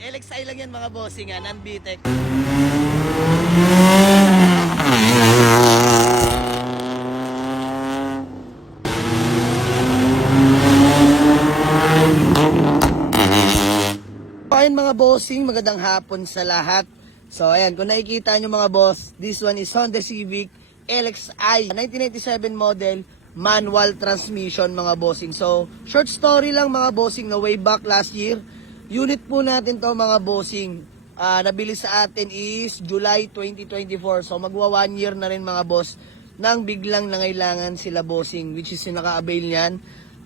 LXI lang yan mga bossing, non-VTEC. Ayun mga bossing, magandang hapon sa lahat. So ayan, kung nakikita nyo mga boss, this one is Honda Civic LXI 1997 model, manual transmission mga bossing. So short story lang mga bossing, no, way back last year, unit po natin to mga bossing. Nabili sa atin is July 2024. So magwa 1 year na rin mga boss nang biglang nangailangan sila bossing, which is yung naka-avail niyan.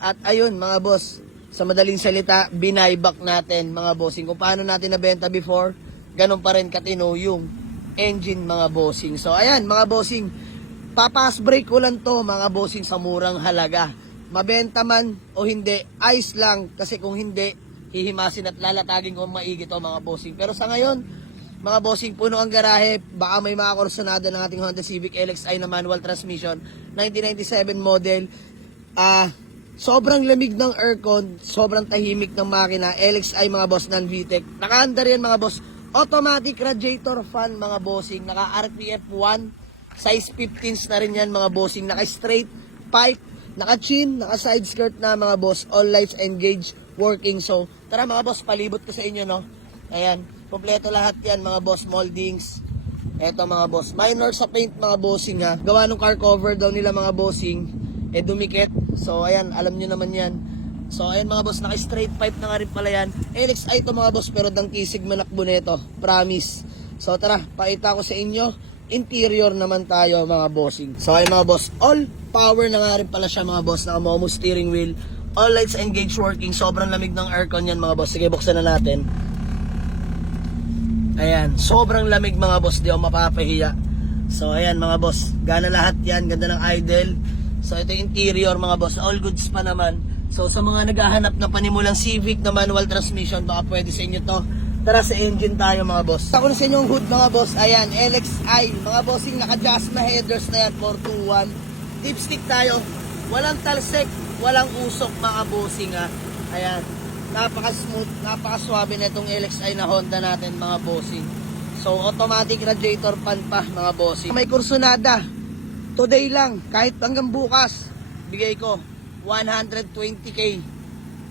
At ayun mga boss, sa madaling salita, binayback natin mga bossing. Kung paano natin nabenta before, ganun pa rin katino yung engine mga bossing. So ayan mga bossing, papas break ko lang to mga bossing sa murang halaga. Mabenta man o hindi, ayos lang. Kasi kung hindi, hihimasin at lalatagin ko maigi to mga bossing. Pero sa ngayon, mga bossing, puno ang garahe. Baka may mga kursunada ng ating Honda Civic LXI na manual transmission, 1997 model. Sobrang lamig ng aircon, sobrang tahimik ng makina. LXI mga boss, non-VTEC. Naka-under yan mga boss, automatic radiator fan mga bossing. Naka-RPF 1, size 15s na rin yan mga bossing. Naka-straight pipe, naka-chin, naka-side skirt na mga boss. All lights engaged, working. So tara mga boss, palibot ko sa inyo, no. Ayan, kompleto lahat yan mga boss. Moldings, eto mga boss, minor sa paint mga bossing ha. Gawa ng car cover daw nila mga bossing, dumikit. So ayan, alam nyo naman yan. So ayan mga boss, naka-straight pipe na nga rin pala yan. LXI to mga boss, pero dangkisig manakbo nito, promise. So tara, pakita ko sa inyo. Interior naman tayo mga bossing. So ayan mga boss, all power na nga rin pala siya mga boss. Naka-Momo steering wheel, all lights engaged, working. Sobrang lamig ng aircon yan mga boss. Sige, buksan na natin. Ayan, sobrang lamig mga boss, di ako mapapahiya. So ayan mga boss, gana lahat yan. Ganda ng idle. So ito yung interior mga boss, all goods pa naman. So sa mga naghahanap na panimulang Civic na manual transmission, baka pwede sa inyo to. Tara sa engine tayo mga boss. Ako na sa inyo yung hood mga boss. Ayan, LXI. Mga bossing, naka-adjust na headers na yan, 421. Dipstick tayo. Walang talsek, walang usok mga bossing ha. Ayan, napaka-smooth, napaka-swabe na itong LXI na Honda natin mga bossing. So automatic radiator fan pa mga bossing. May kursunada. Today lang, kahit hanggang bukas, bigay ko 120k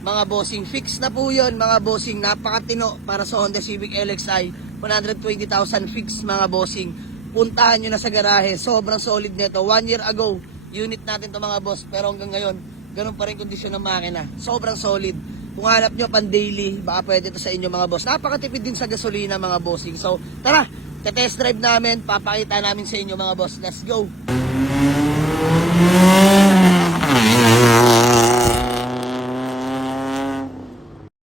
mga bossing. Fix na po yun mga bossing. Napakatino para sa Honda Civic LXI. 120,000 fix mga bossing. Puntahan nyo na sa garahe. Sobrang solid nito. 1 year ago, unit natin to mga boss. Pero hanggang ngayon, ganun pa rin kondisyon ng makina. Sobrang solid. Kung hanap nyo pan daily, baka pwede to sa inyo mga boss. Napakatipid din sa gasolina mga bossing. So tara, test drive namin. Papakita namin sa inyo mga boss. Let's go!